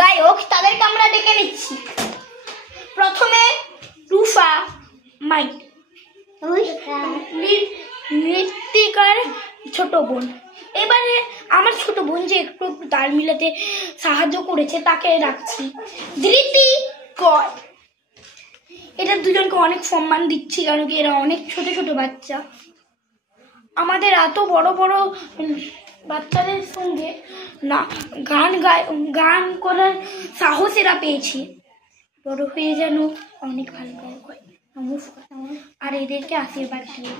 গায়ক তাদেরকে আমরা ডেকে নিচ্ছি। প্রথমে রুফা মাইক, নৃত্যিকার ছোট বোন। এবারে আমার ছোট বোন যে একটু তাল মিলাতে সাহায্য করেছে তাকে রাখছি ধৃতি কর। এটা দুজনকে অনেক সম্মান দিচ্ছি কারণ কি এরা অনেক ছোট ছোট বাচ্চা। আমাদের এত বড় বড় বাচ্চাদের সঙ্গে না গান করার সাহস এরা পেয়েছি। বড় হয়ে যেন অনেক ভালো গায়ক হয়। নমস্কার। আর এদেরকে আশীর্বাদ দিয়ে